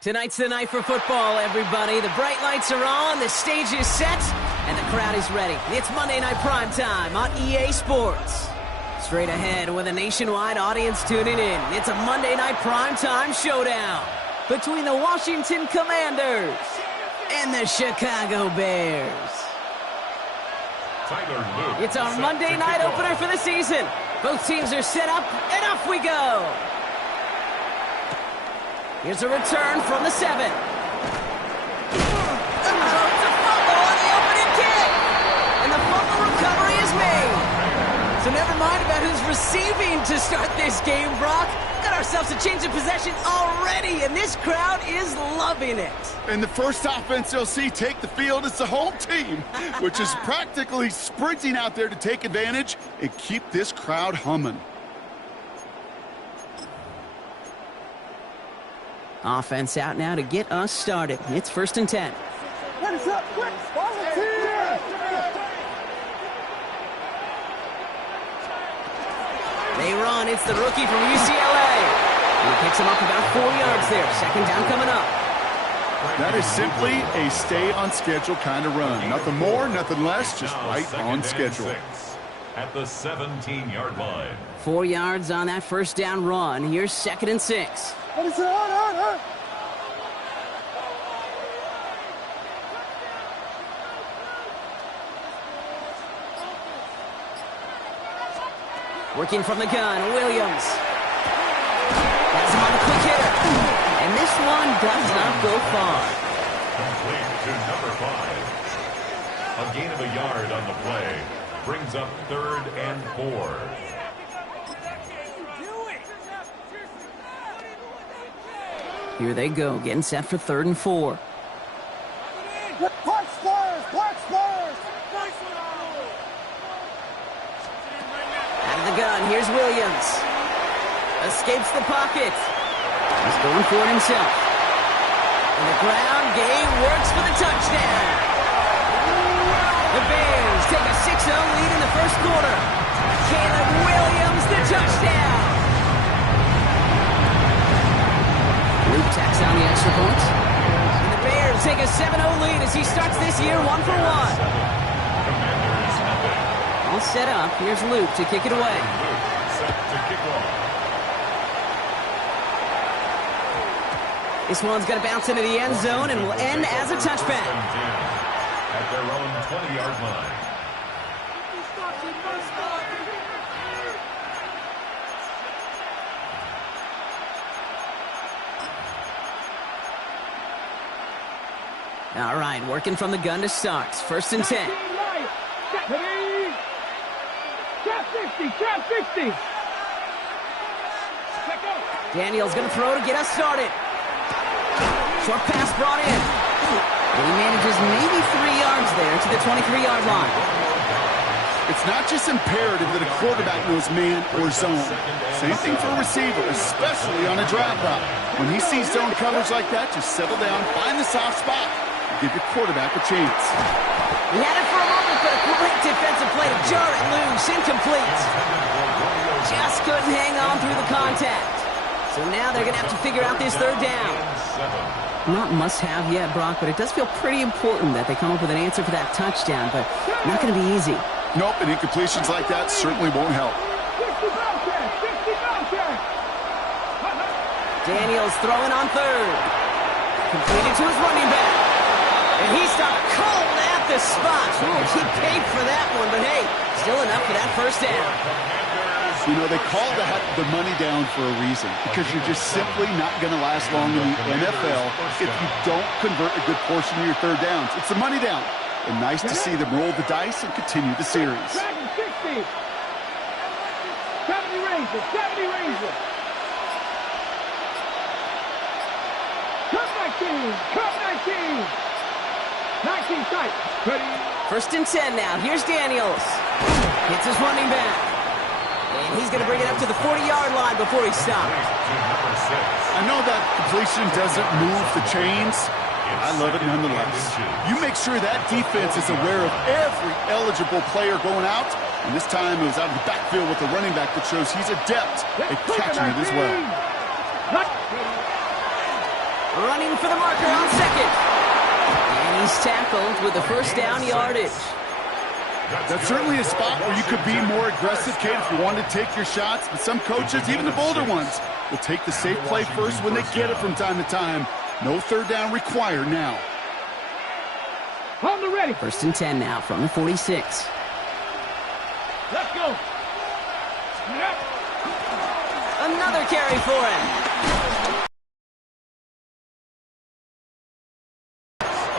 Tonight's the night for football, everybody. The bright lights are on, the stage is set, and the crowd is ready. It's Monday Night Primetime on EA Sports. Straight ahead with a nationwide audience tuning in, it's a Monday Night Primetime showdown between the Washington Commanders and the Chicago Bears. It's our Monday night opener for the season. Both teams are set up, and off we go. Here's a return from the 7. Oh, it's a fumble on the opening kick. And the fumble recovery is made. So never mind about who's receiving to start this game, Brock. Got ourselves a change of possession already, and this crowd is loving it. And the first offense you'll see take the field is the home team, which is practically sprinting out there to take advantage and keep this crowd humming. Offense out now to get us started. It's 1st and 10. They run. It's the rookie from UCLA. He picks him up about 4 yards there. 2nd down coming up. That is simply a stay-on-schedule kind of run. Nothing more, nothing less, just right on schedule. At the 17-yard line. 4 yards on that 1st down run. Here's 2nd and 6. Working from the gun, Williams. That's him on the quick hitter. And this one does not go far. Complete to number 5. A gain of a yard on the play. Brings up 3rd and 4. Here they go, getting set for 3rd and 4. Out of the gun, here's Williams. Escapes the pocket. He's going for it himself. And the ground game works for the touchdown. The Bears take a 6-0 lead in the 1st quarter. Caleb Williams, the touchdown. Luke tacks on the extra point. And the Bears take a 7-0 lead as he starts this year 1 for 1. All set up. Here's Luke to kick it away. This one's going to bounce into the end zone and will end as a touchback. At their own 20-yard line. All right, working from the gun to start. 1st and 10. Trap 50. Daniel's going to throw to get us started. Short pass brought in. And he manages maybe 3 yards there to the 23-yard line. It's not just imperative that a quarterback knows man or zone. Same thing for a receiver, especially on a drag route. When he sees zone coverage like that, just settle down, find the soft spot, and give your quarterback a chance. He had it for a moment, but a great defensive play to jar it loose. Incomplete. Just couldn't hang on through the contact. So now they're going to have to figure out this 3rd down. Not must-have yet, Brock, but it does feel pretty important that they come up with an answer for that touchdown, but not going to be easy. Nope, and incompletions like that certainly won't help. Daniels throwing on 3rd. Completed to his running back. And Stuck cold at the spot. Ooh, he paid for that one, but hey, still enough for that first down. You know, they call the money down for a reason, because you're just simply not going to last long in the NFL if you don't convert a good portion of your third downs. It's the money down. And nice to see them roll the dice and continue the series. 60. 70 Rangers. 70 Rangers. Cup 19. Cup 19. 19 tight. Ready. First and 10 now. Here's Daniels. Hits his running back. And he's going to bring it up to the 40-yard line before he stops. I know that completion doesn't move the chains. I love it nonetheless. You make sure that defense is aware of every eligible player going out. And this time it was out of the backfield with a running back that shows he's adept at catching it as well. Running for the marker on second. And he's tackled with the first down yardage. That's certainly a spot where you could be more aggressive, kid, if you wanted to take your shots. But some coaches, even the bolder ones, will take the safe play first when they get it from time to time. No third down required now. On the ready. First and 10 now from the 46. Let's go. Another carry for him.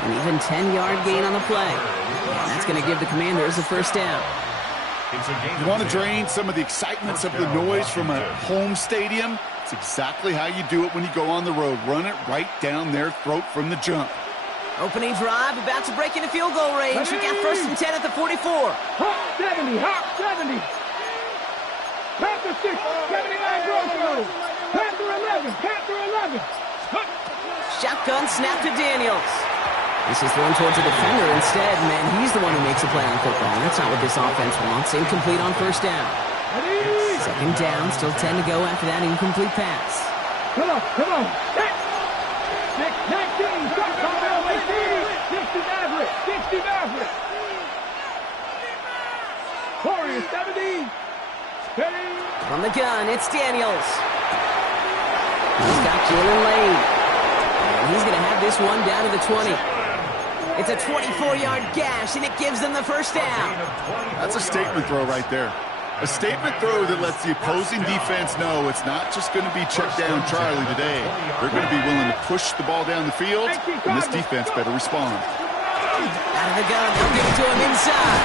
An even 10-yard gain on the play. And that's going to give the Commanders a first down. You want to drain some of the excitement, some of the noise from a home stadium? It's exactly how you do it when you go on the road. Run it right down their throat from the jump. Opening drive, about to break into field goal range. We got first and 10 at the 44. Hop 70, hop 70. Panther 6, 79 Broncos. Panther 11, Panther 11. Shotgun snap to Daniels. This is thrown towards the defender instead. Man, he's the one who makes a play on football. That's not what this offense wants. Incomplete on first down. Second down, still 10 to go after that incomplete pass. Come on, come on. 19, 60 Maverick, 60 Maverick. Warriors 70. From the gun, it's Daniels. He's got Jalen Lane. And he's going to have this one down to the 20. It's a 24-yard gash, and it gives them the first down. That's a statement throw right there. A statement throw that lets the opposing defense know it's not just going to be check down Charlie today. They're going to be willing to push the ball down the field, and this defense better respond. Out of the gun, they'll give it to him inside.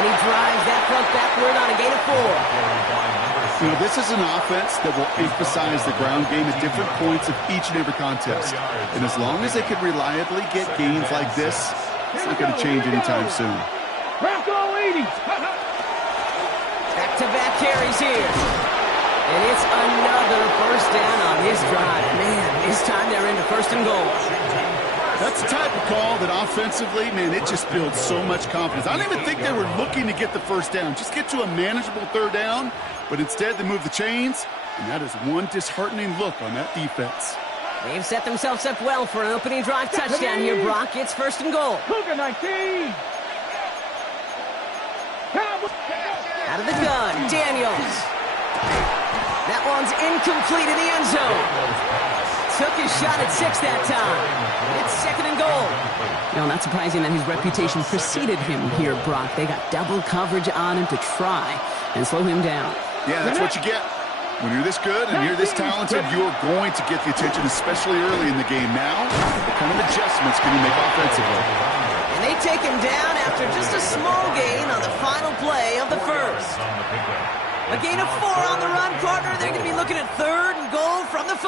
And he drives that front backward on a gain of 4. You know, this is an offense that will emphasize the ground game at different points of each and every contest. And as long as they can reliably get gains like this, it's not going to change anytime soon. Bronco 80. Back-to-back carries here. And it's another first down on this drive. Man, this time they're into first and goal. That's the type of call that offensively, man, it just builds so much confidence. I don't even think they were looking to get the first down. Just get to a manageable third down, but instead they move the chains, and that is one disheartening look on that defense. They've set themselves up well for an opening drive touchdown here, Brock. It's first and goal. Cougar 19. Out of the gun, Daniels. That one's incomplete in the end zone. Took his shot at 6 that time. It's second and goal. You know, not surprising that his reputation preceded him here, Brock. They got double coverage on him to try and slow him down. Yeah, that's what you get. When you're this good and you're this talented, you're going to get the attention, especially early in the game. Now, what kind of adjustments can you make offensively? And they take him down after just a small gain on the final play of the first. A gain of 4 on the run, partner. They're going to be looking at third and goal from the 5.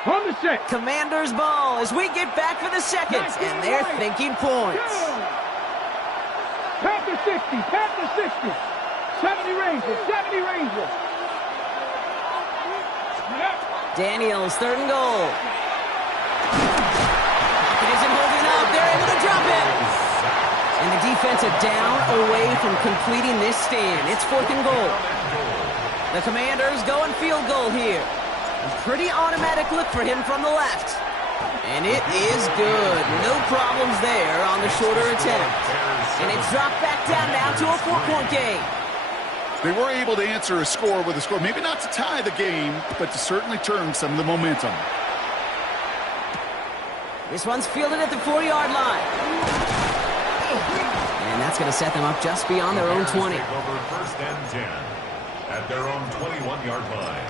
On the 6. Commanders ball as we get back for the second, and they're thinking points. Panther 60, Panther 60. 70 Rangers, 70 Rangers. Daniels, third and goal. It isn't holding up. They're able to drop it. And the defense are down away from completing this stand. It's fourth and goal. The Commanders going field goal here. A pretty automatic look for him from the left. And it is good. No problems there on the shorter attempt. And it's dropped back down now to a 4-point game. They were able to answer a score with a score. Maybe not to tie the game, but to certainly turn some of the momentum. This one's fielded at the 4-yard line. And that's going to set them up just beyond their own 20. Take over first and 10 at their own 21-yard line.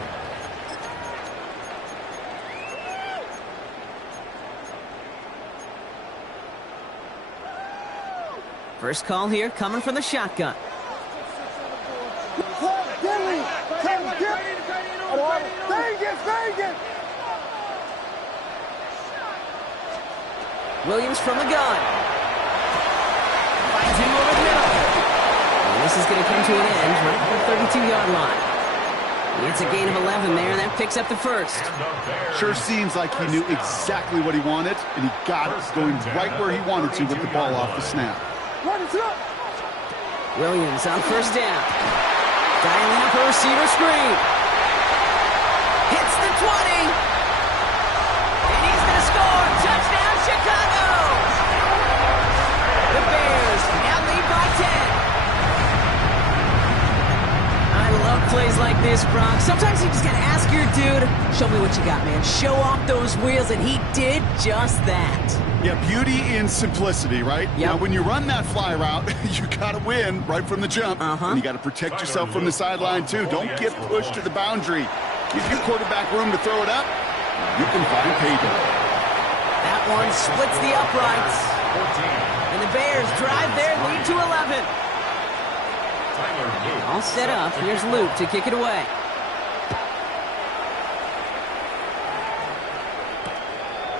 First call here coming from the shotgun. Williams from the gun. Finds him over the middle. And this is going to come to an end right at the 32-yard line. It's a gain of 11 there, and that picks up the first. Sure seems like he knew exactly what he wanted, and he got it going right where he wanted to with the ball off the snap. Williams on first down. Dialing up a receiver screen. Hits the 20. And he's going to score. Touchdown, Chicago. The Bears now lead by 10. I love plays like this, Brock. Sometimes you just got to ask your dude, show me what you got, man. Show off those wheels, and he did just that. Yeah, beauty in simplicity, right? Yep. Now, when you run that fly route, you got to win right from the jump. And you got to protect yourself from the sideline, too. Don't get pushed to the boundary. Give your quarterback room to throw it up. You can find payback. That one splits the uprights. And the Bears drive their lead to 11. All set up. Here's Luke to kick it away.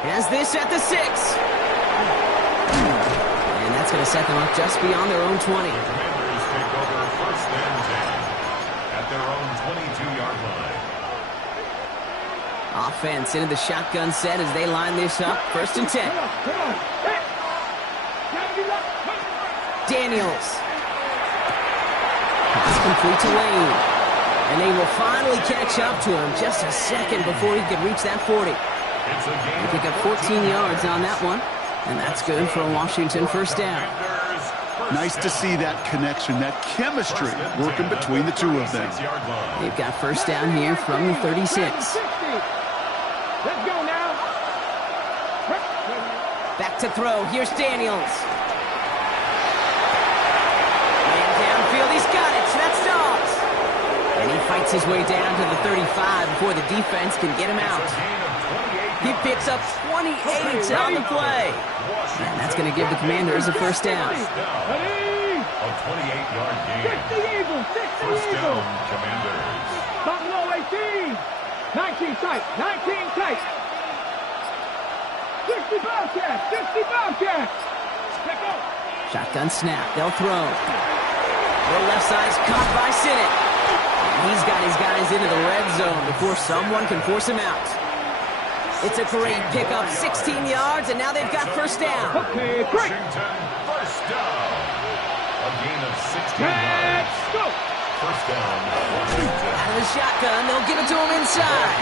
Has this at the 6. And that's going to set them up just beyond their own 20. The Commanders take over first and 10 at their own 22-yard line. Offense into the shotgun set as they line this up. First and 10. Daniels. Pass complete to Lane. And they will finally catch up to him just a second before he could reach that 40. They pick up 14 yards on that one, and that's good for a Washington first down. Nice to see that connection, that chemistry working between the two of them. They've got first down here from the 36. Let's go now. Back to throw. Here's Daniels. And downfield, he's got it. So that's Dobbs. And he fights his way down to the 35 before the defense can get him out. He picks up 28 on the play. And that's going to give the Commanders a first down. A 28-yard gain. First down, Commanders. Buffalo 18. 19 tight. 19 tight. 60 Bobcats. 60 Bobcats. Let's go. Shotgun snap. They'll throw. The left side's caught by Sinnott. And he's got his guys into the red zone before someone can force him out. It's a great pickup, 16 yards, and now they've got first down. Okay, great. Washington, first down. A gain of 16 Let's yards. go. First down, Washington. Out of the shotgun, they'll give it to him inside.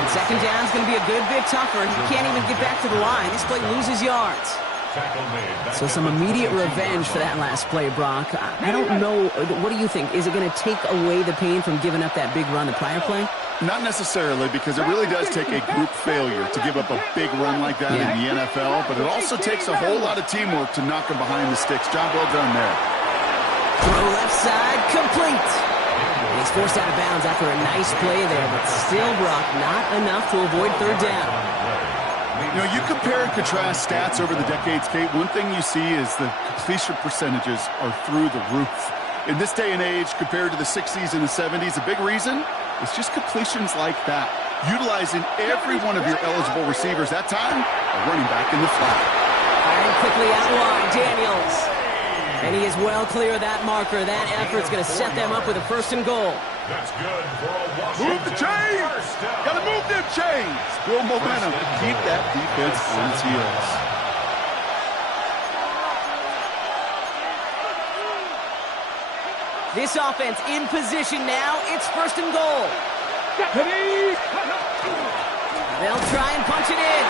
And second down's going to be a good bit tougher. He can't even get back to the line. This play loses yards. Tackle made. So some immediate revenge for that last play, Brock. I don't know. What do you think? Is it going to take away the pain from giving up that big run the prior play? Not necessarily, because it really does take a group failure to give up a big run like that in the NFL, but it also takes a whole lot of teamwork to knock them behind the sticks. Job well done there. Throw left side, complete. And he's forced out of bounds after a nice play there, but still, Brock, not enough to avoid third down. You know, you compare and contrast stats over the decades, Kate. One thing you see is the completion percentages are through the roof. In this day and age, compared to the 60s and the 70s, a big reason is just completions like that. Utilizing every one of your eligible receivers. That time, a running back in the flat. Firing quickly out wide, Daniels. And he is well clear of that marker. That effort's going to set them up with a first and goal. That's good for a Washington. Move the chains! First down. Gotta move them chains! Build momentum. Keep that defense on its heels. This offense in position now. It's first and goal. They'll try and punch it in.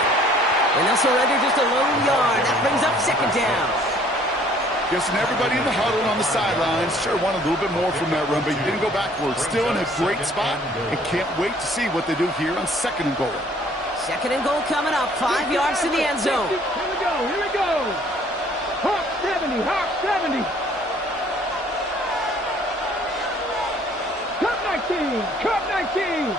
And they'll surrender just a lone yard. That brings up second down. Guessing everybody in the huddle and on the sidelines sure wanted a little bit more from that run, but you didn't go backwards. Still in a great spot, and can't wait to see what they do here on 2nd and goal. 2nd and goal coming up, 5 yards to the end zone. Here we go, here we go. Hawk 70, Hawk 70. Cup 19, Cup 19.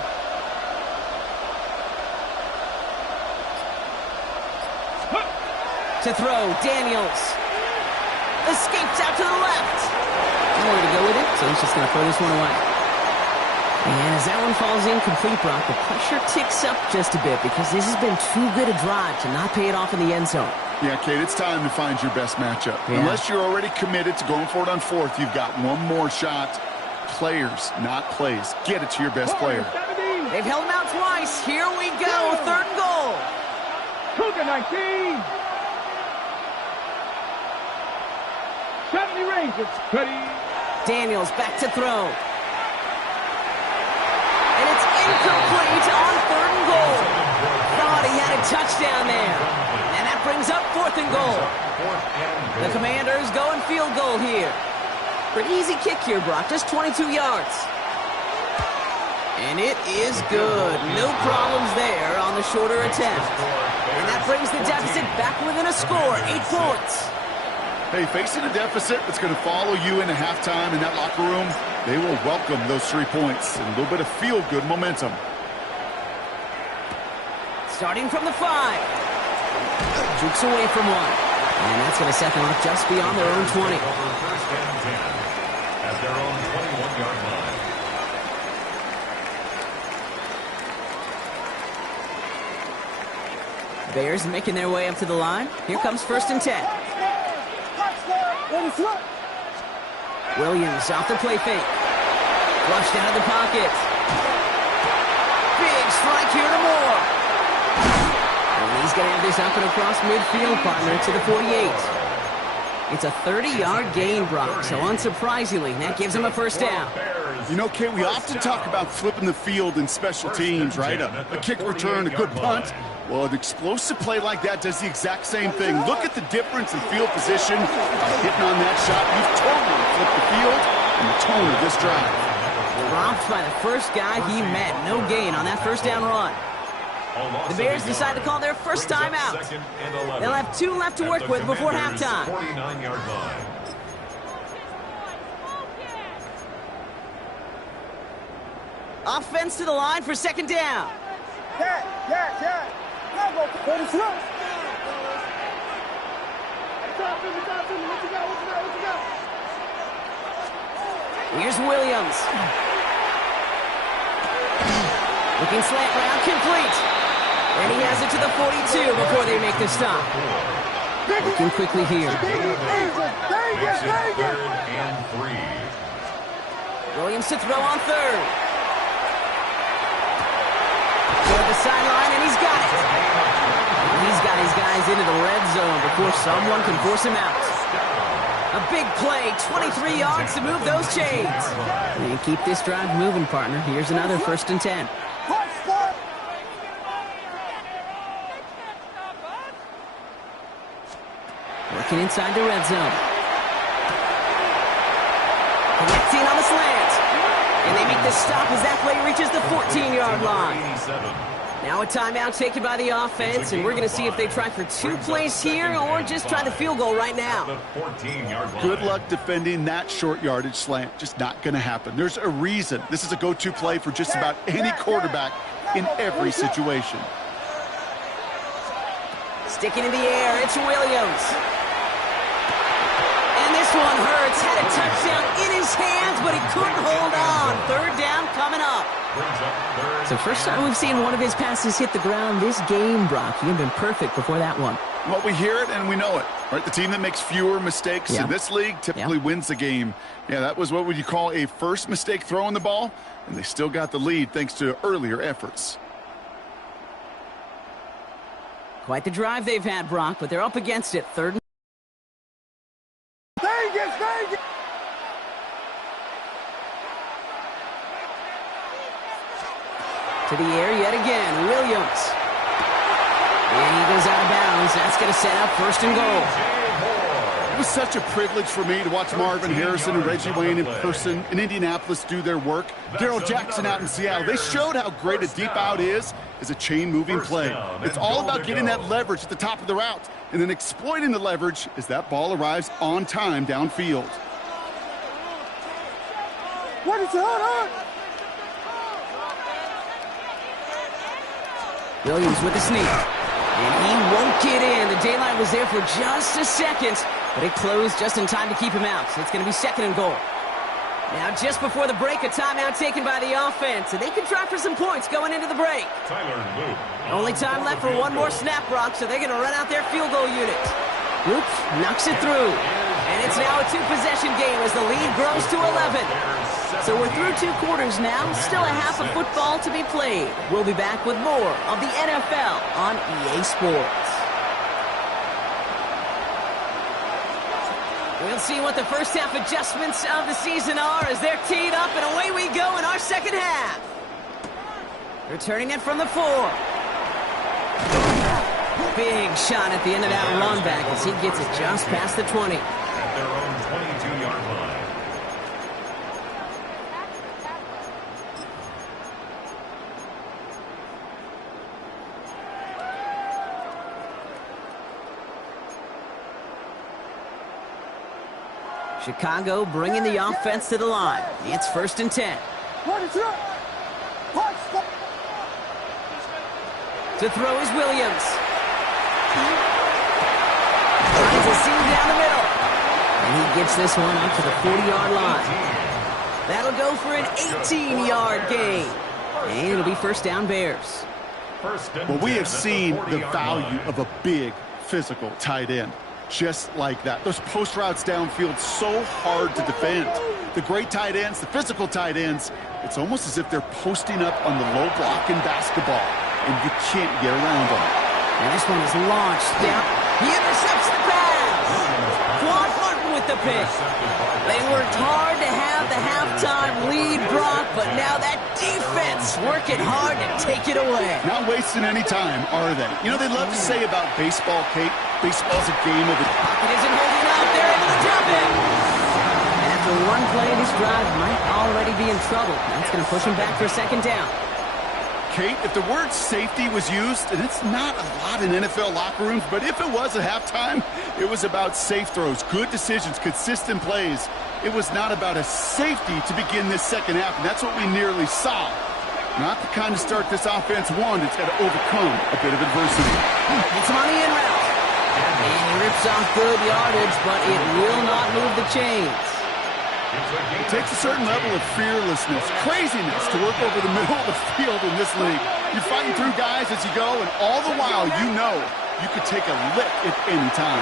To throw, Daniels. Escapes out to the left. Nowhere to go with it, so he's just going to throw this one away. And as that one falls incomplete, Brock, the pressure ticks up just a bit because this has been too good a drive to not pay it off in the end zone. Yeah, Kate, it's time to find your best matchup. Yeah. Unless you're already committed to going for it on 4th, you've got one more shot. Players, not plays. Get it to your best player. They've held him out twice. Here we go, 3rd and goal. Cougar 19. 70 Rangers. Ready. Daniels back to throw. And it's incomplete on 3rd and goal. Thought he had a touchdown there. And that brings up 4th and goal. The Commanders going field goal here. Pretty easy kick here, Brock. Just 22 yards. And it is good. No problems there on the shorter attempt. And that brings the deficit back within a score. 8 points. Hey, facing a deficit that's going to follow you into halftime in that locker room, they will welcome those 3 points and a little bit of feel-good momentum. Starting from the 5. Jukes away from one. And that's going to set them up just beyond their own 20. Over 1st and 10 at their own 21-yard line. Bears making their way up to the line. Here comes 1st and 10. Williams off the play fake. Flushed out of the pocket. Big strike here to Moore. And he's going to have this up and across midfield, partner, to the 48. It's a 30-yard gain, Brock, so unsurprisingly, that gives him a 1st down. You know, Kate, we often talk about flipping the field in special teams, right? A kick return, a good punt. Well, an explosive play like that does the exact same thing. Look at the difference in field position. Hitting on that shot, you've totally flipped the field and the tone of this drive. Dropped by the first guy he met. No gain on that 1st down run. The Bears decide to call their first time out. They'll have 2 left to work with before halftime. 49-yard line. Offense to the line for 2nd down. Yeah. Here's Williams. Looking slant route, complete. And he has it to the 42 before they make the stop. Looking quickly here. Makes it 3rd and 3. Williams to throw on 3rd. Toward the sideline, and he's got it. He's got his guys into the red zone before someone can force him out. A big play, 23 yards to move those chains. And keep this drive moving, partner. Here's another 1st and 10. Working inside the red zone. Connects in on the slant. And they make the stop as that play reaches the 14-yard line. Now a timeout taken by the offense, and we're going to see if they try for 2 plays here or just try the field goal right now. Good luck defending that short yardage slant. Just not going to happen. There's a reason. This is a go-to play for just about any quarterback in every situation. Sticking in the air, it's Williams. And this one hurts. Had a touchdown in his hands, but he couldn't hold on. 3rd down coming up. So first time we've seen one of his passes hit the ground this game, Brock. He had been perfect before that one. Well, we hear it and we know it, right? The team that makes fewer mistakes in this league typically wins the game. Yeah, that was what would you call a first mistake throwing the ball, and they still got the lead thanks to earlier efforts. Quite the drive they've had, Brock, but they're up against it. 3rd and Vegas! to the air yet again, Williams. And he goes out of bounds. That's going to set up 1st and goal. It was such a privilege for me to watch Marvin Harrison and Reggie Wayne in person in Indianapolis do their work. Darrell Jackson out in Seattle. They showed how great a deep out is as a chain-moving play. It's all about getting that leverage at the top of the route and then exploiting the leverage as that ball arrives on time downfield. What is on? Williams with the sneak. And he won't get in. The daylight was there for just a second, but it closed just in time to keep him out. So it's going to be 2nd and goal. Now, just before the break, a timeout taken by the offense, and they can try for some points going into the break. Only time left for one more snap, Brock, so they're going to run out their field goal unit. Oops, knocks it through. And it's now a 2-possession game as the lead grows to 11. So we're through 2 quarters now, still a half of football to be played. We'll be back with more of the NFL on EA Sports. We'll see what the first half adjustments of the season are as they're teed up, and away we go in our second half. Returning it from the 4. Big shot at the end of that run back as he gets it just past the 20. At their own 22-yard line. Chicago bringing the offense to the line. It's 1st and 10. To throw is Williams. Finds a seam down the middle. And he gets this one up to the 40-yard line. That'll go for an 18-yard gain. And it'll be 1st down Bears. Well, we have seen the value of a big physical tight end. Just like that. Those post routes downfield, so hard to defend. The great tight ends, the physical tight ends, it's almost as if they're posting up on the low block in basketball, and you can't get around them. And this one is launched down. He intercepts the pass. Quan Martin with the pick. They worked hard to have the halftime lead, Brock, but now that defense working hard to take it away. Not wasting any time, are they? You know, they love to say about baseball, Kate, baseball's a game of it. Pocket isn't holding out. They're able to drop it. And after one play, this drive might already be in trouble. That's going to push him back for 2nd down. Kate, if the word safety was used, and it's not a lot in NFL locker rooms, but if it was at halftime, it was about safe throws, good decisions, consistent plays. It was not about a safety to begin this second half, and that's what we nearly saw. Not the kind of start this offense wanted. It's got to overcome a bit of adversity. It's on the in route. And he rips off good yardage, but it will not move the chains. It takes a certain level of fearlessness, craziness to work over the middle of the field in this league. You're fighting through guys as you go, and all the while you know you could take a lick at any time.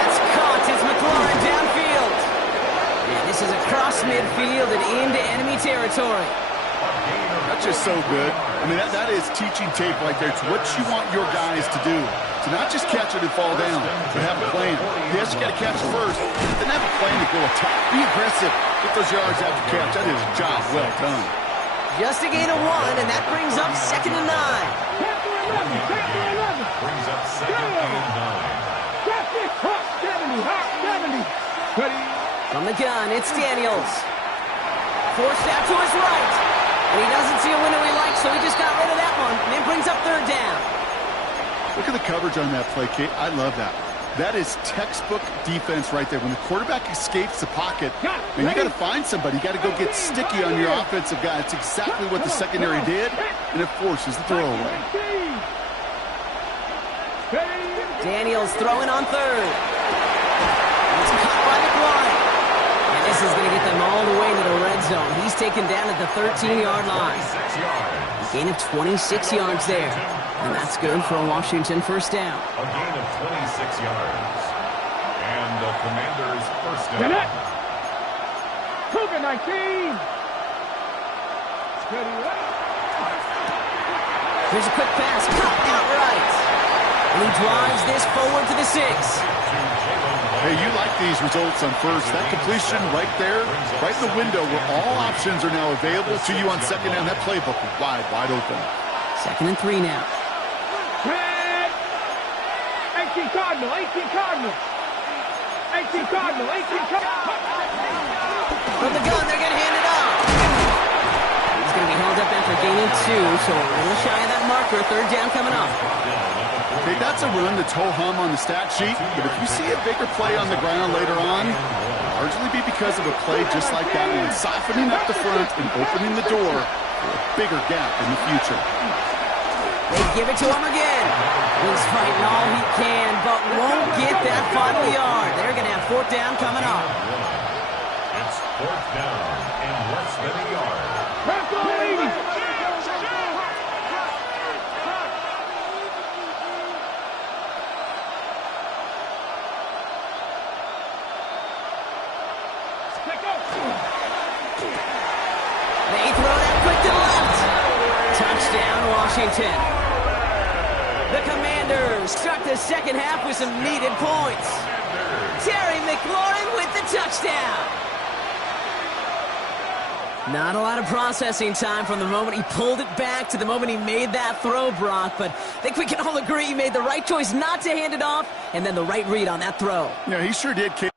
That's caught. It's McLaurin downfield. And this is across midfield and into enemy territory. That's just so good. I mean, that is teaching tape right there. It's what you want your guys to do. To not just catch it and fall down, but have a plan. Yes, you got to catch it first, but then have a plan to go attack. Be aggressive. Get those yards after catch. That is a job well done. Just a gain of 1, and that brings up 2nd and 9. Brings up 2nd and 9. That's it. Hot 70. Hot 70. Ready? From the gun, it's Daniels. Forced out to his right. And he doesn't see a window he likes, so he just got rid of that one. And it brings up 3rd down. Look at the coverage on that play, Kate. I love that. That is textbook defense right there. When the quarterback escapes the pocket, man, you got to find somebody. You got to go get sticky on your offensive guy. It's exactly what the secondary did, and it forces the throwaway. Daniels throwing on 3rd. It's caught by McLaurin. And this is going to get them all the way to the red zone. He's taken down at the 13-yard line. A gain of 26 yards there. And that's good for a Washington 1st down. A gain of 26 yards. And the Commanders' 1st down. COVID-19. Here's a quick pass. Cut outright. And he drives this forward to the 6. Hey, you like these results on 1st. That completion right there, right in the window where all options are now available to you on 2nd down. That playbook is wide open. 2nd and 3 now. 18 Cardinal. 18 Cardinal, 18 Cardinal. From the gun, they're going to hand it off. He's going to be held up after gaining 2, so a little shy of that marker. Third down coming up. Okay, that's a run that's ho-hum on the stat sheet, but if you see a bigger play on the ground later on, largely be because of a play just like that one, softening up the front and opening the door for a bigger gap in the future. They give it to him again. He's fighting all he can, but won't get that final yard. They're going to have fourth down coming up. It's fourth down and less than a yard. Press on 80. They throw that quick to the left. Touchdown, Washington. The Commanders start the second half with some needed points. Terry McLaurin with the touchdown. Not a lot of processing time from the moment he pulled it back to the moment he made that throw, Brock, but I think we can all agree he made the right choice not to hand it off and then the right read on that throw. Yeah, he sure did, kid.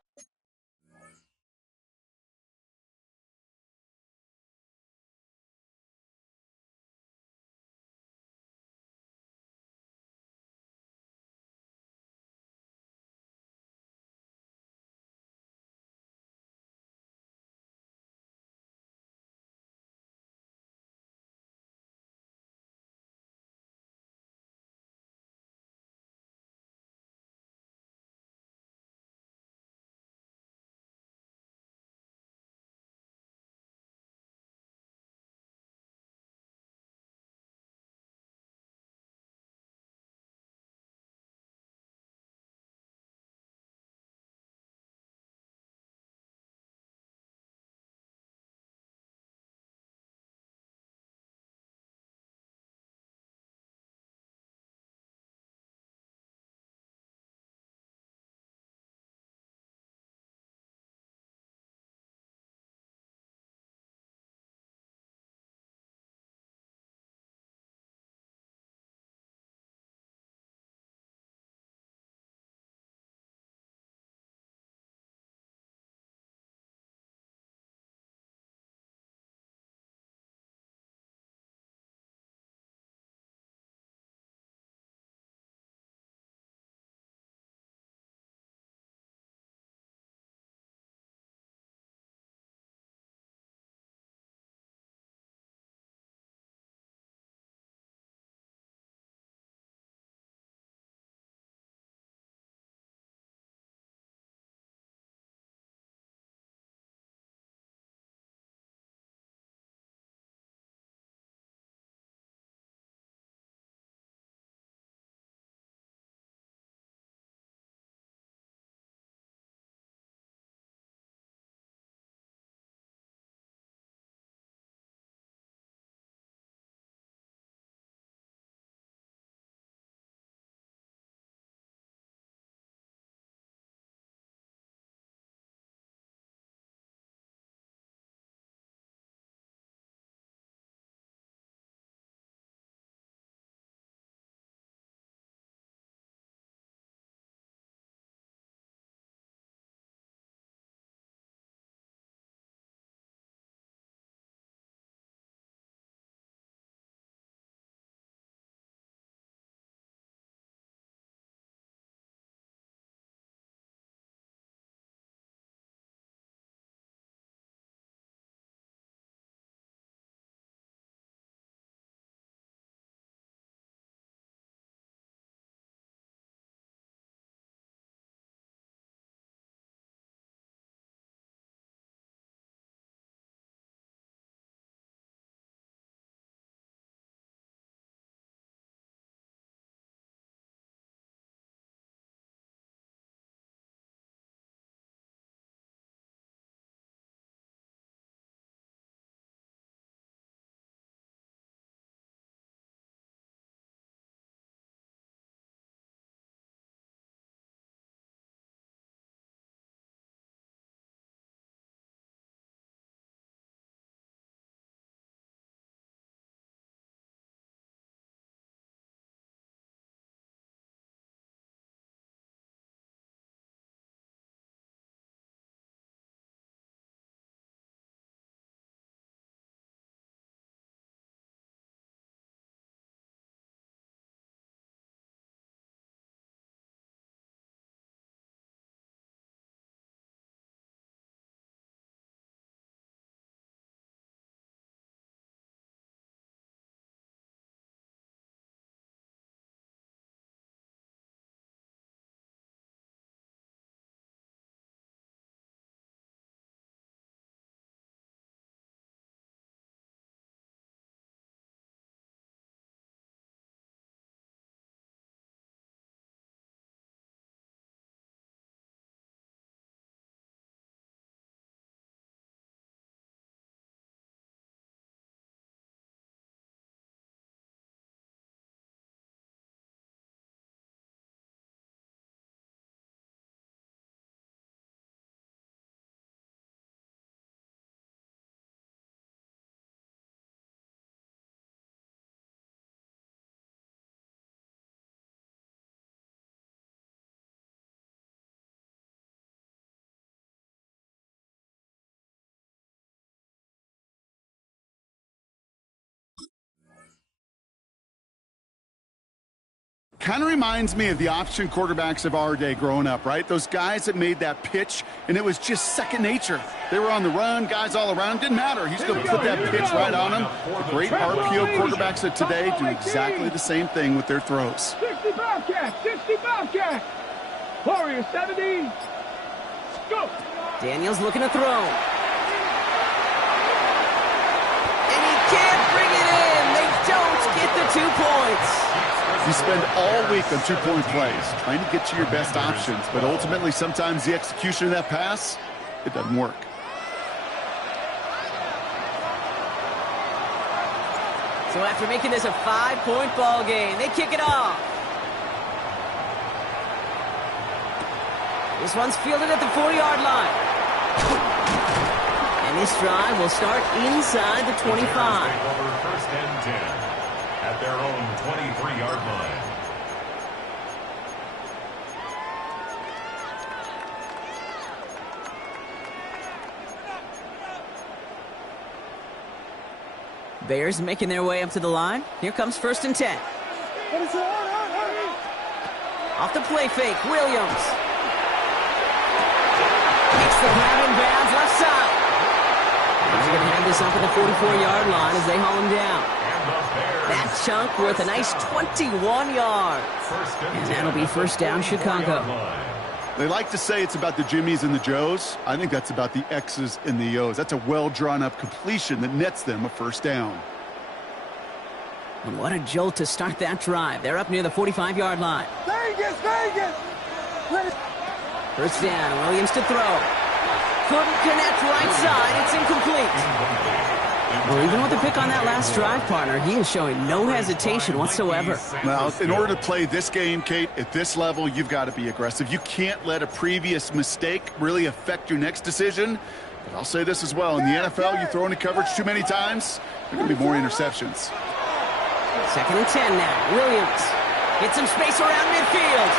Kind of reminds me of the option quarterbacks of our day growing up, right? Those guys that made that pitch, and it was just second nature. They were on the run, guys all around. Didn't matter. He's going to put that pitch right on them. The great RPO quarterbacks of today do exactly the same thing with their throws. 60 Bobcat, 60 Bobcat. Warrior 70. Go. Daniels looking to throw. And he can't bring it in. They don't get the 2 points. You spend all week on two-point plays, trying to get to your best options, but ultimately sometimes the execution of that pass, it doesn't work. So after making this a 5-point ball game, they kick it off. This one's fielded at the 40-yard line. And this drive will start inside the 25. First and 10 at their own 23-yard line. Bears making their way up to the line. Here comes first and 10. Off the play fake, Williams. Makes the grab in bounds left side. He's going to have this up at the 44-yard line as they haul him down. That chunk worth a nice 21 yards. And that'll be first down, Chicago. They like to say it's about the Jimmies and the Joes. I think that's about the X's and the O's. That's a well-drawn-up completion that nets them a first down. And what a jolt to start that drive. They're up near the 45-yard line. Vegas, Vegas. First down, Williams to throw. Couldn't connect right side. It's incomplete. Well, even with the pick on that last drive, partner, he is showing no hesitation whatsoever. Well, in order to play this game, Kate, at this level, you've got to be aggressive. You can't let a previous mistake really affect your next decision. But I'll say this as well. In the NFL, you throw into coverage too many times, there are going to be more interceptions. Second and 10 now. Williams gets some space around midfield.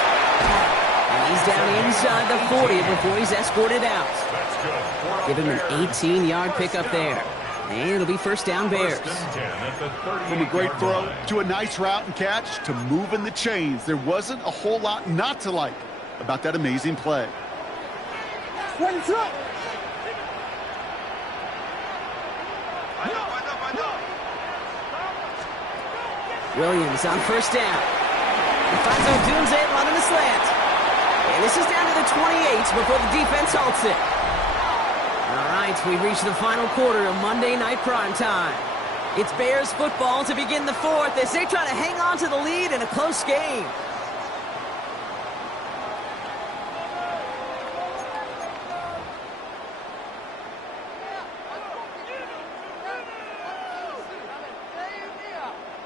And he's down inside the 40 before he's escorted out. Give him an 18-yard pickup there. And it'll be first down, Bears. From a great throw to a nice route and catch to moving the chains, there wasn't a whole lot not to like about that amazing play. Williams on first down. He finds Odunze running the slant. And this is down to the 28 before the defense halts it. All right, we've reached the final quarter of Monday Night Primetime. It's Bears football to begin the fourth as they try to hang on to the lead in a close game.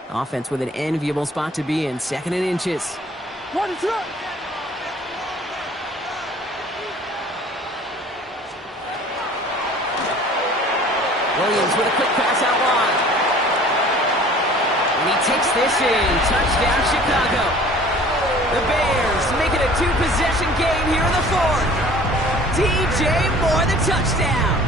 Offense with an enviable spot to be in, second and inches. Williams with a quick pass out wide. And he takes this in. Touchdown, Chicago. The Bears make it a two-possession game here in the fourth. DJ Moore, the touchdown.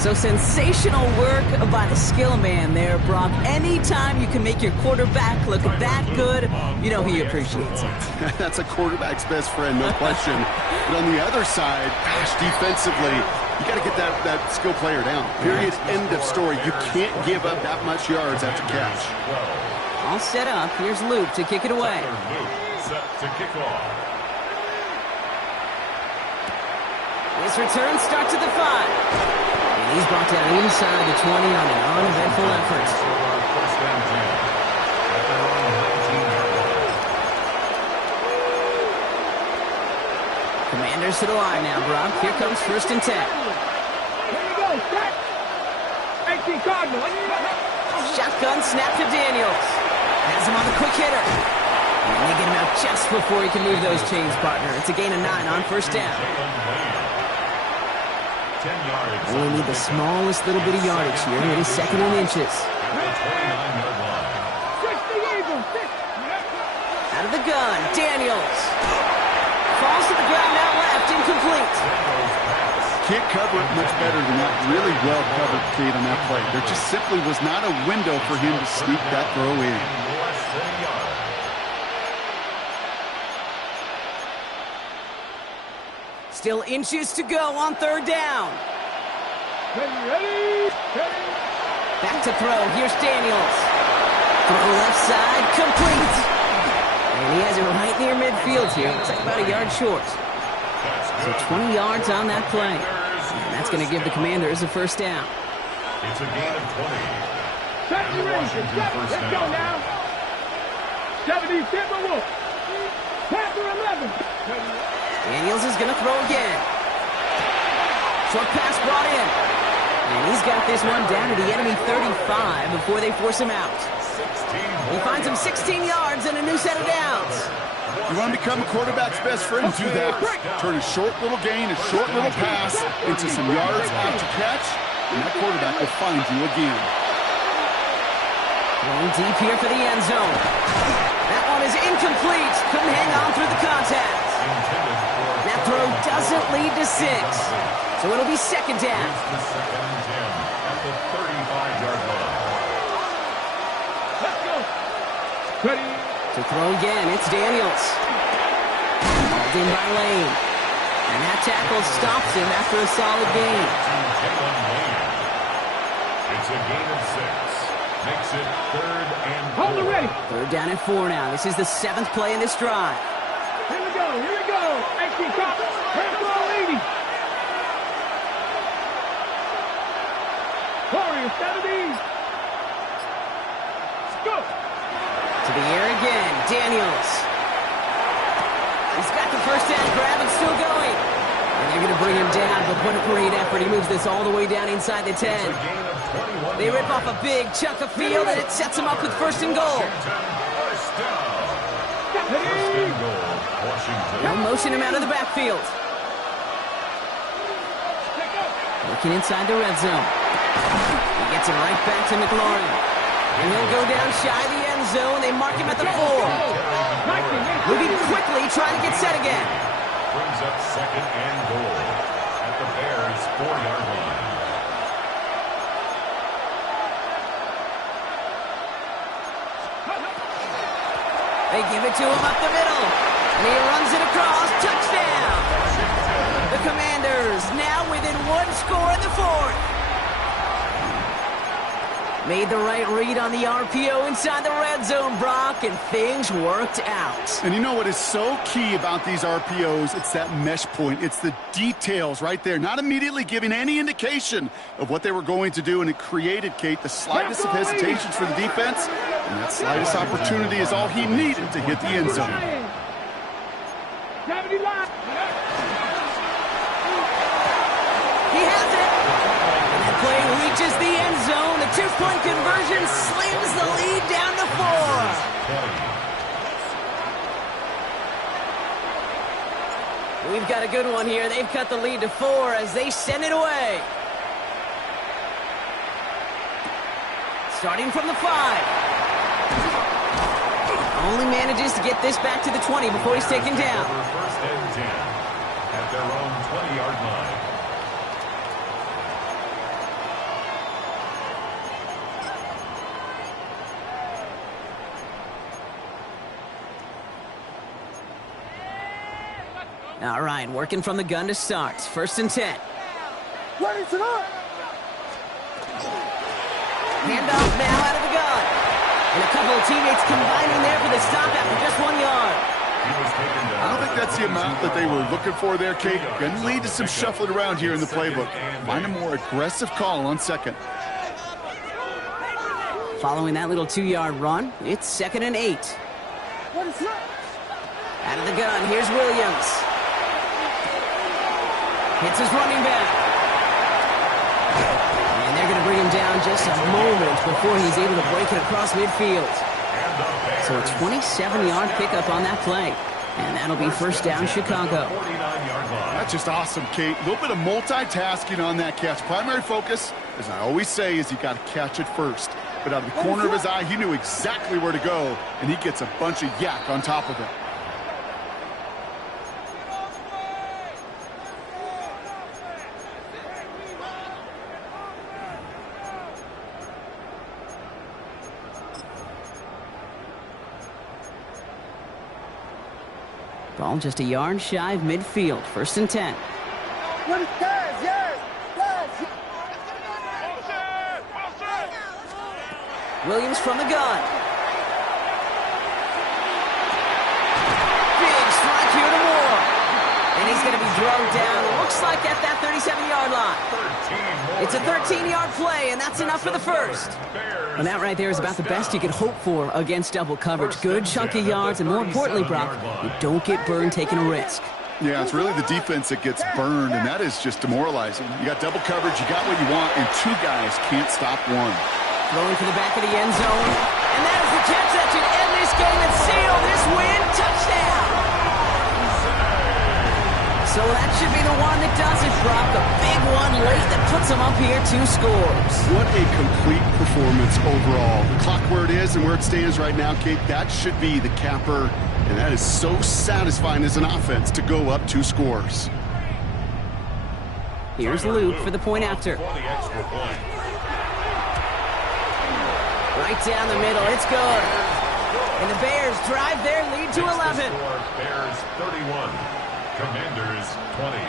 So sensational work by the skill man there, Brock. Anytime you can make your quarterback look that good, you know he appreciates it. That's a quarterback's best friend, no question. But on the other side, gosh, defensively, you got to get that skill player down. Period. End of story. You can't give up that much yards after catch. All set up. Here's Luke to kick it away. Set to kick off. His return starts at the 5. And he's brought down inside the 20 on an uneventful effort. First and 10 at their own 19-yard line. Commanders to the line now, Brock. Here comes first and 10. Here we go, set. 18 Cardinal. Shotgun snap to Daniels. Has him on the quick hitter. And they get him out just before he can move those chains, partner. It's a gain of 9 on first down. 10 yards. Only need the smallest little bit of yardage here. It is second and inches. At the 29-yard line. 60 Eagles. Out of the gun, Daniels. Falls to the ground out left, incomplete. Can't cover it much better than that. Really well covered, Kate, on that play. There just simply was not a window for him to sneak that throw in. for a yard. Still inches to go on third down. Ready. Back to throw. Here's Daniels. Throw left side, complete. And he has it right near midfield here. Looks like about a yard short. So 20 yards on that play. And that's going to give the Commanders a first down. It's a gain of 20. And Washington first let's down. go now. 70 Timberwolves. Panther 11. Daniels is going to throw again. Short pass brought in. And he's got this one down to the enemy 35 before they force him out. He finds him 16 yards and a new set of downs. You want to become a quarterback's best friend, do that. Turn a short little gain, a short little pass into some yards after catch, and that quarterback will find you again. Going deep here for the end zone. That one is incomplete. Couldn't hang on through the contact. That throw doesn't lead to 6. So it'll be second down. It's the second and 10 at the 35-yard line. Let's go. Ready. To throw again, it's Daniels. Hauled in by Lane. And that tackle stops him after a solid gain. It's a gain of 6. Makes it third and 4. Hold it ready. Third down and 4 now. This is the 7th play in this drive. Here we go. HD top. Panther 80. Warriors 70. Let's go. To the air again, Daniels. He's got the first down grab and still going. And they're going to bring him down, but what a great effort. He moves this all the way down inside the 10. They rip off a big chunk of field, and it sets them up with first and goal. First and goal, Washington. They'll motion him out of the backfield. Working inside the red zone. He gets it right back to McLaurin. And he'll go down shy of the end zone. They mark him at the 4. Moving quickly, trying to get set again. Brings up second and goal at the Bears' 4-yard line. They give it to him up the middle. And he runs it across. Touchdown! The Commanders now within 1 score in the 4th. Made the right read on the RPO inside the red zone, Brock, and things worked out. And you know what is so key about these RPOs? It's that mesh point. It's the details right there, not immediately giving any indication of what they were going to do, and it created, Kate, the slightest of hesitations for the defense, and that slightest opportunity is all he needed to hit the end zone. 70 line. He has it. And that play reaches the end zone. The 2-point conversion slams the lead down to 4. We've got a good one here. They've cut the lead to 4 as they send it away. Starting from the 5. Only manages to get this back to the 20 before he's taken down. First and 10 at their own 20-yard line. All right, working from the gun to start. First and 10. Ready to go. Handoff now out of the gun. And a couple of teammates combining there for the stop after just 1 yard. I don't think that's the amount that they were looking for there, Kate. Going to lead to some shuffling around here in the playbook. Find a more aggressive call on second. Following that little 2-yard run, it's second and 8. Out of the gun, here's Williams. Hits his running back. And they're going to bring him down just a moment before he's able to break it across midfield. So a 27-yard pickup on that play. And that'll be first down, Chicago. That's just awesome, Kate. A little bit of multitasking on that catch. Primary focus, as I always say, is you got to catch it first. But out of the corner of his eye, he knew exactly where to go, and he gets a bunch of yak on top of it. Ball just a yard shy of midfield. 1st and 10. Williams from the gun. Big strike here to Moore. And he's going to be drugged down. Looks like at that 37-yard line. It's a 13-yard play, and that's enough for the first. And that right there is about the best you could hope for against double coverage. Good chunky yards, and more importantly, Brock, you don't get burned taking a risk. Yeah, it's really the defense that gets burned, and that is just demoralizing. You got double coverage, you got what you want, and 2 guys can't stop one. Throwing for the back of the end zone. And that is the catch that should end this game and seal this win. Touchdown! So that should be the one that does it, Brock. A big one late that puts them up here 2 scores. What a complete performance overall. The clock where it is and where it stands right now, Kate, that should be the capper. And that is so satisfying as an offense to go up 2 scores. Here's Luke for the point after. Right down the middle. It's good. And the Bears drive their lead to 11. Bears 31. Commanders 20.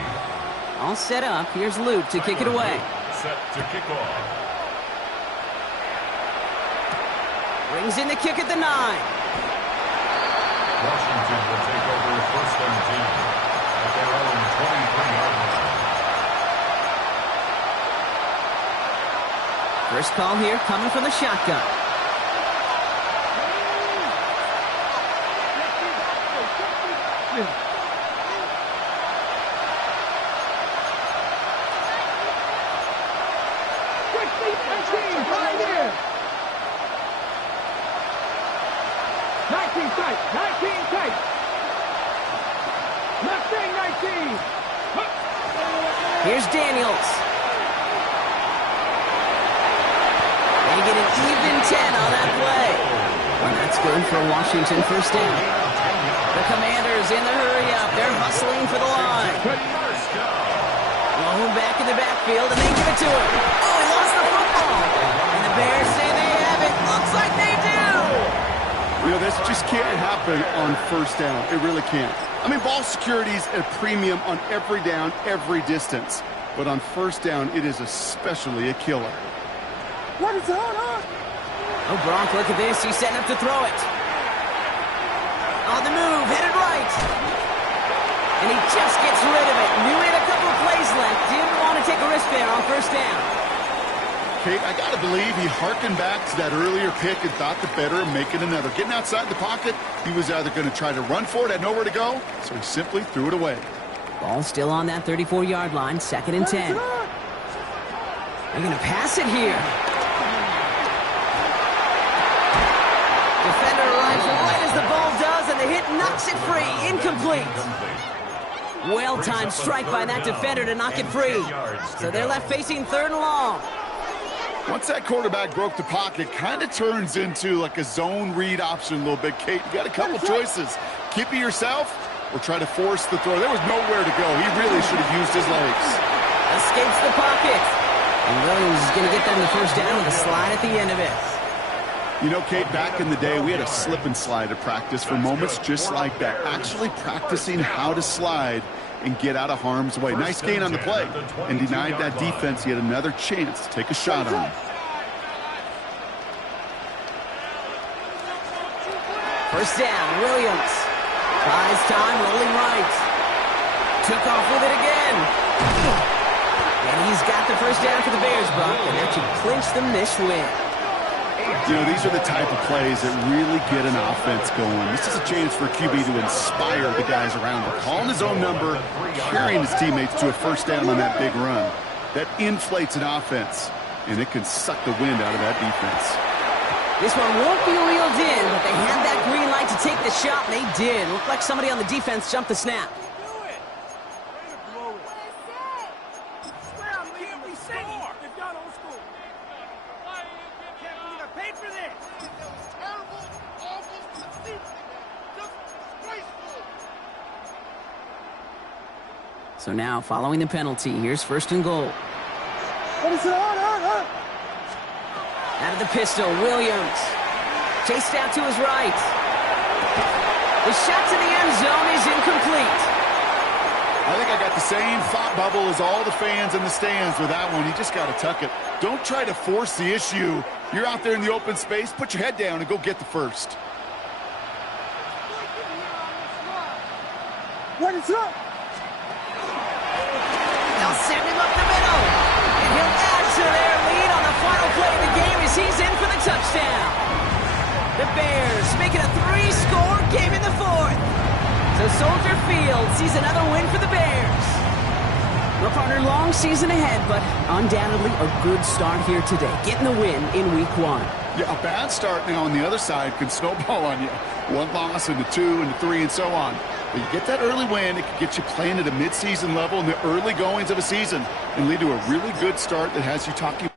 All set up. Here's Luke to kick it away. Set to kick off. Brings in the kick at the 9. Washington will take over 1st and 10 at their own 23-yard line. First call here coming from the shotgun. Here's Daniels. They get an even 10 on that play. And that's good for Washington 1st down. The Commanders in the hurry-up. They're hustling for the line. Blown back in the backfield, and they give it to him. Oh, he lost the football. And the Bears say they have it. Looks like they do. You know, this just can't happen on 1st down. It really can't. I mean, ball security is at a premium on every down, every distance. But on 1st down, it is especially a killer. What is going on? Oh, Gronk, look at this. He's setting up to throw it. On the move, headed right. And he just gets rid of it. Knew he had a couple of plays left. Didn't want to take a risk there on 1st down. Kate, I got to believe he harkened back to that earlier pick and thought the better of making another. Getting outside the pocket, he was either going to try to run for it, had nowhere to go, so he simply threw it away. Ball still on that 34-yard line, 2nd and 10. They're going to pass it here. Defender arrives right as the ball does, and the hit knocks it free. Incomplete. Well-timed strike by that defender to knock it free. So they're left facing 3rd and long. Once that quarterback broke the pocket, kind of turns into like a zone read option a little bit. Kate, you got a couple choices. Keep it yourself or try to force the throw. There was nowhere to go. He really should have used his legs. Escapes the pocket. And Williams is going to get them the 1st down with a slide at the end of it. You know, Kate, back in the day, we had a slip and slide at practice for moments just like that. Actually practicing how to slide and get out of harm's way. Nice gain on the play and denied that defense yet another chance to take a shot on him. 1st down, Williams. Buys time, rolling right. Took off with it again. And he's got the 1st down for the Bears, Buck, and that should clinch them this win. You know, these are the type of plays that really get an offense going. This is a chance for a QB to inspire the guys around him. Calling his own number, carrying his teammates to a 1st down on that big run. That inflates an offense, and it can suck the wind out of that defense. This one won't be reeled in, but they had that green light to take the shot, and they did. Looked like somebody on the defense jumped the snap. So now, following the penalty, here's 1st and goal. Out of the pistol, Williams. Chased out to his right. The shot to the end zone is incomplete. I think I got the same thought bubble as all the fans in the stands with that one. You just got to tuck it. Don't try to force the issue. You're out there in the open space. Put your head down and go get the first. What is up? They'll send him up the middle. And he'll add to their lead on the final play of the game as he's in for the touchdown. The Bears make it a 3-score game in the fourth. So Soldier Field sees another win for the Bears. Well, partner, long season ahead, but undoubtedly a good start here today, getting the win in Week 1. Yeah, a bad start now on the other side can snowball on you. 1 loss into 2 into 3 and so on. But you get that early win, it can get you playing at a midseason level in the early goings of a season and lead to a really good start that has you talking